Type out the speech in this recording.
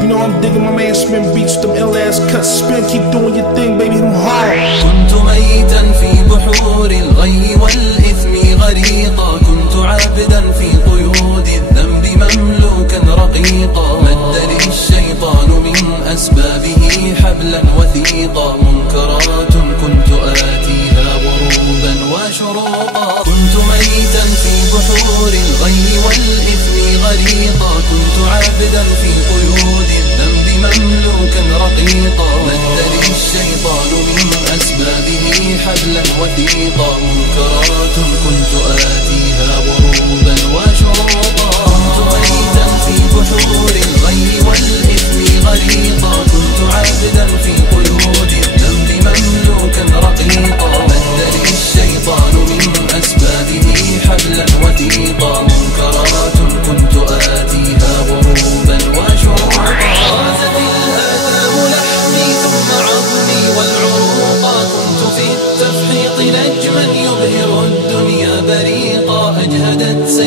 You know I'm digging my man Spin beats with them ill ass cuts. Spin, keep doing your thing, baby, them hard. كنت ميتا في بحور الغي والإثم غريقا، كنت عابدا في قيود الذنب مملوكا رقيقا، مد لي الشيطان من أسبابه حبلا وثيقا، منكرات